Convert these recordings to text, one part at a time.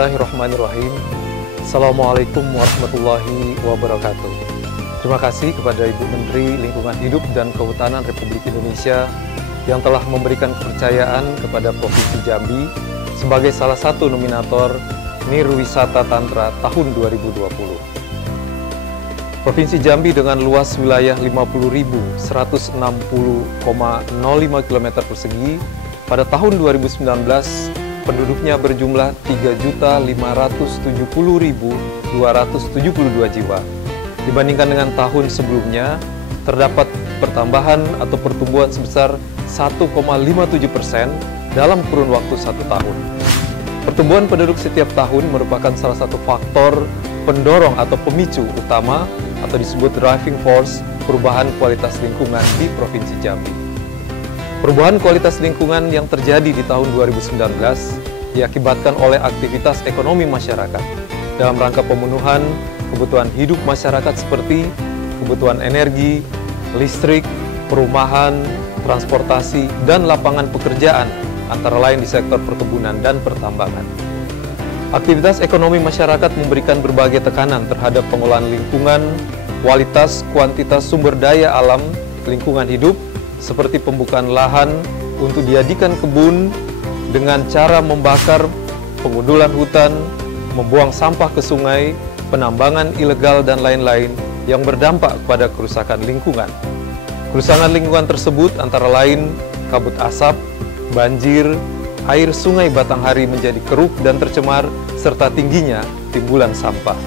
Bismillahirrahmanirrahim. Assalamualaikum warahmatullahi wabarakatuh. Terima kasih kepada Ibu Menteri Lingkungan Hidup dan Kehutanan Republik Indonesia yang telah memberikan kepercayaan kepada Provinsi Jambi sebagai salah satu nominator Nirwisata Tantra tahun 2020. Provinsi Jambi dengan luas wilayah 50.160,05 km persegi pada tahun 2019 penduduknya berjumlah 3.570.272 jiwa. Dibandingkan dengan tahun sebelumnya, terdapat pertambahan atau pertumbuhan sebesar 1,57% dalam kurun waktu 1 tahun. Pertumbuhan penduduk setiap tahun merupakan salah satu faktor pendorong atau pemicu utama atau disebut driving force perubahan kualitas lingkungan di Provinsi Jambi. Perubahan kualitas lingkungan yang terjadi di tahun 2019 diakibatkan oleh aktivitas ekonomi masyarakat dalam rangka pemenuhan kebutuhan hidup masyarakat seperti kebutuhan energi, listrik, perumahan, transportasi, dan lapangan pekerjaan, antara lain di sektor perkebunan dan pertambangan. Aktivitas ekonomi masyarakat memberikan berbagai tekanan terhadap pengolahan lingkungan, kualitas, kuantitas sumber daya alam, lingkungan hidup, seperti pembukaan lahan untuk dijadikan kebun dengan cara membakar, pengundulan hutan, membuang sampah ke sungai, penambangan ilegal, dan lain-lain yang berdampak pada kerusakan lingkungan. Kerusakan lingkungan tersebut antara lain kabut asap, banjir, air sungai Batanghari menjadi keruh dan tercemar, serta tingginya timbulan sampah.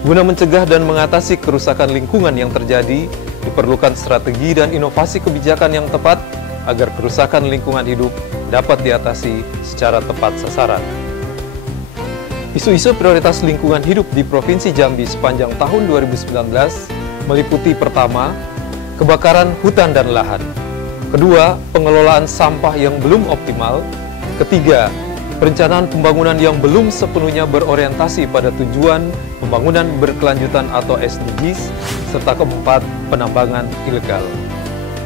Guna mencegah dan mengatasi kerusakan lingkungan yang terjadi, diperlukan strategi dan inovasi kebijakan yang tepat agar kerusakan lingkungan hidup dapat diatasi secara tepat sasaran. Isu-isu prioritas lingkungan hidup di Provinsi Jambi sepanjang tahun 2019 meliputi pertama, kebakaran hutan dan lahan. Kedua, pengelolaan sampah yang belum optimal. Ketiga, perencanaan pembangunan yang belum sepenuhnya berorientasi pada tujuan pembangunan berkelanjutan atau SDGs, serta keempat, penambangan ilegal.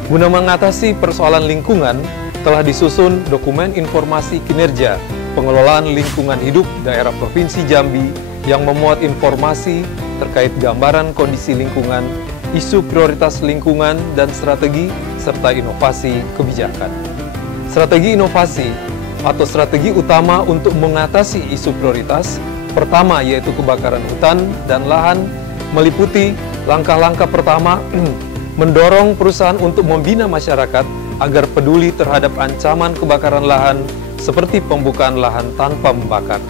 Guna mengatasi persoalan lingkungan, telah disusun dokumen informasi kinerja pengelolaan lingkungan hidup daerah Provinsi Jambi yang memuat informasi terkait gambaran kondisi lingkungan, isu prioritas lingkungan dan strategi, serta inovasi kebijakan. Strategi inovasi atau strategi utama untuk mengatasi isu prioritas pertama yaitu kebakaran hutan dan lahan meliputi langkah-langkah pertama mendorong perusahaan untuk membina masyarakat agar peduli terhadap ancaman kebakaran lahan seperti pembukaan lahan tanpa membakar.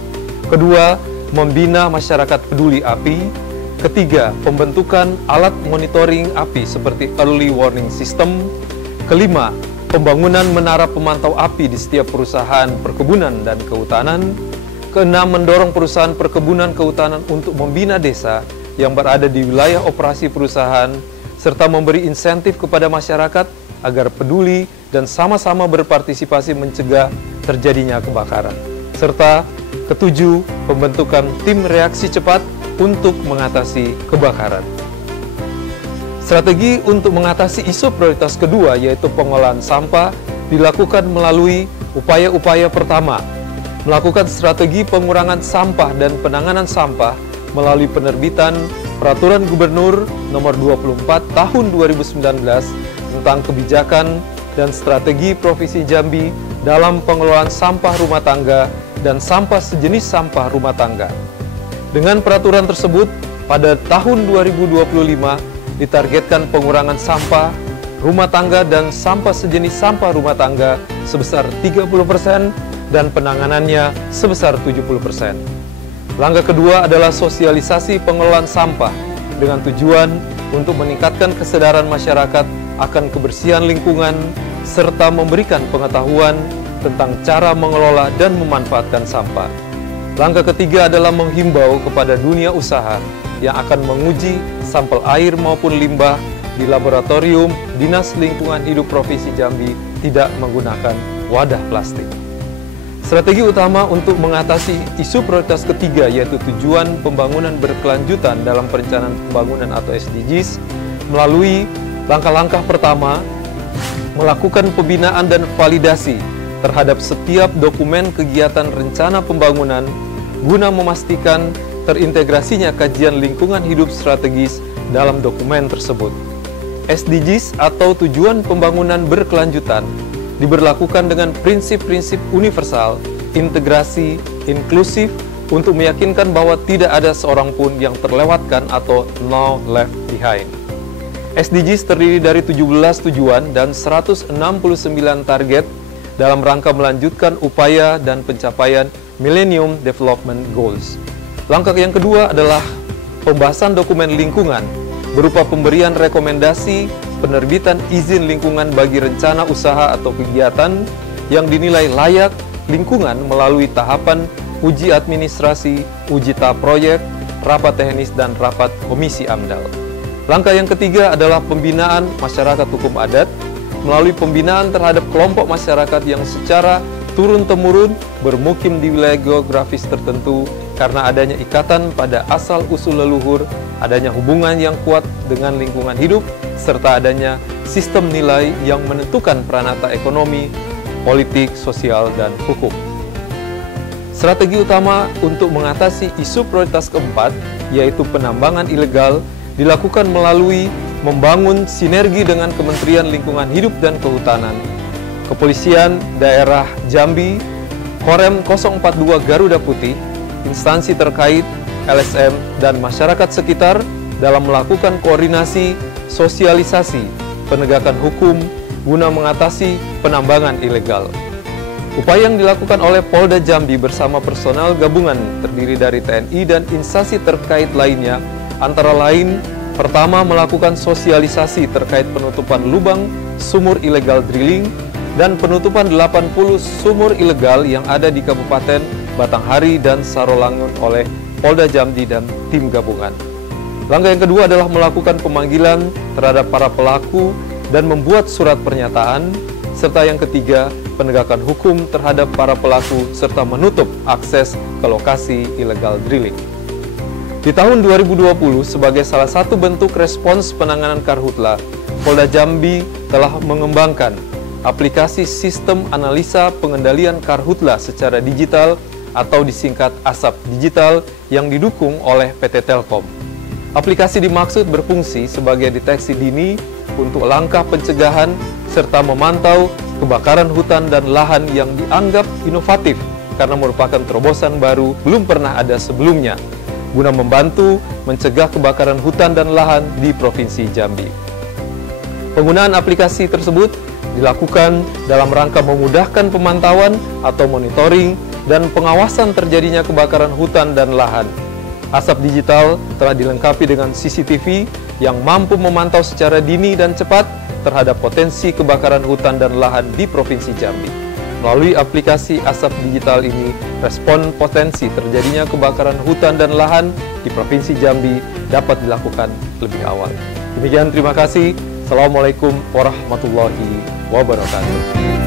Kedua, membina masyarakat peduli api. Ketiga, pembentukan alat monitoring api seperti early warning system. Kelima, pembangunan menara pemantau api di setiap perusahaan perkebunan dan kehutanan. Keenam, mendorong perusahaan perkebunan kehutanan untuk membina desa yang berada di wilayah operasi perusahaan, serta memberi insentif kepada masyarakat agar peduli dan sama-sama berpartisipasi mencegah terjadinya kebakaran. Serta ketujuh, pembentukan tim reaksi cepat untuk mengatasi kebakaran. Strategi untuk mengatasi isu prioritas kedua yaitu pengolahan sampah dilakukan melalui upaya-upaya pertama, melakukan strategi pengurangan sampah dan penanganan sampah melalui penerbitan Peraturan Gubernur Nomor 24 Tahun 2019 tentang kebijakan dan strategi Provinsi Jambi dalam pengelolaan sampah rumah tangga dan sampah sejenis sampah rumah tangga. Dengan peraturan tersebut, pada tahun 2025 ditargetkan pengurangan sampah rumah tangga dan sampah sejenis sampah rumah tangga sebesar 30% dan penanganannya sebesar 70%. Langkah kedua adalah sosialisasi pengelolaan sampah dengan tujuan untuk meningkatkan kesadaran masyarakat akan kebersihan lingkungan serta memberikan pengetahuan tentang cara mengelola dan memanfaatkan sampah. Langkah ketiga adalah menghimbau kepada dunia usaha yang akan menguji sampel air maupun limbah di laboratorium Dinas Lingkungan Hidup Provinsi Jambi tidak menggunakan wadah plastik. Strategi utama untuk mengatasi isu prioritas ketiga yaitu tujuan pembangunan berkelanjutan dalam perencanaan pembangunan atau SDGs melalui langkah-langkah pertama, melakukan pembinaan dan validasi terhadap setiap dokumen kegiatan rencana pembangunan guna memastikan terintegrasinya kajian lingkungan hidup strategis dalam dokumen tersebut. SDGs atau Tujuan Pembangunan Berkelanjutan diberlakukan dengan prinsip-prinsip universal, integrasi, inklusif, untuk meyakinkan bahwa tidak ada seorang pun yang terlewatkan atau no left behind. SDGs terdiri dari 17 tujuan dan 169 target dalam rangka melanjutkan upaya dan pencapaian Millennium Development Goals. Langkah yang kedua adalah pembahasan dokumen lingkungan berupa pemberian rekomendasi penerbitan izin lingkungan bagi rencana usaha atau kegiatan yang dinilai layak lingkungan melalui tahapan uji administrasi, uji tahap proyek, rapat teknis, dan rapat komisi AMDAL. Langkah yang ketiga adalah pembinaan masyarakat hukum adat melalui pembinaan terhadap kelompok masyarakat yang secara turun-temurun bermukim di wilayah geografis tertentu karena adanya ikatan pada asal-usul leluhur, adanya hubungan yang kuat dengan lingkungan hidup, serta adanya sistem nilai yang menentukan peranata ekonomi, politik, sosial, dan hukum. Strategi utama untuk mengatasi isu prioritas keempat, yaitu penambangan ilegal, dilakukan melalui membangun sinergi dengan Kementerian Lingkungan Hidup dan Kehutanan, Kepolisian Daerah Jambi, Korem 042 Garuda Putih, instansi terkait, LSM, dan masyarakat sekitar dalam melakukan koordinasi, sosialisasi, penegakan hukum, guna mengatasi penambangan ilegal. Upaya yang dilakukan oleh Polda Jambi bersama personal gabungan terdiri dari TNI dan instansi terkait lainnya, antara lain, pertama melakukan sosialisasi terkait penutupan lubang sumur ilegal drilling dan penutupan 80 sumur ilegal yang ada di Kabupaten Batanghari dan Sarolangun oleh Polda Jambi dan tim gabungan. Langkah yang kedua adalah melakukan pemanggilan terhadap para pelaku dan membuat surat pernyataan, serta yang ketiga, penegakan hukum terhadap para pelaku serta menutup akses ke lokasi illegal drilling. Di tahun 2020, sebagai salah satu bentuk respons penanganan karhutla, Polda Jambi telah mengembangkan aplikasi sistem analisa pengendalian karhutla secara digital atau disingkat ASAP Digital yang didukung oleh PT Telkom. Aplikasi dimaksud berfungsi sebagai deteksi dini untuk langkah pencegahan serta memantau kebakaran hutan dan lahan yang dianggap inovatif karena merupakan terobosan baru belum pernah ada sebelumnya, guna membantu mencegah kebakaran hutan dan lahan di Provinsi Jambi. Penggunaan aplikasi tersebut dilakukan dalam rangka memudahkan pemantauan atau monitoring dan pengawasan terjadinya kebakaran hutan dan lahan. ASAP Digital telah dilengkapi dengan CCTV yang mampu memantau secara dini dan cepat terhadap potensi kebakaran hutan dan lahan di Provinsi Jambi. Melalui aplikasi ASAP Digital ini, respon potensi terjadinya kebakaran hutan dan lahan di Provinsi Jambi dapat dilakukan lebih awal. Demikian, terima kasih. Assalamualaikum warahmatullahi wabarakatuh.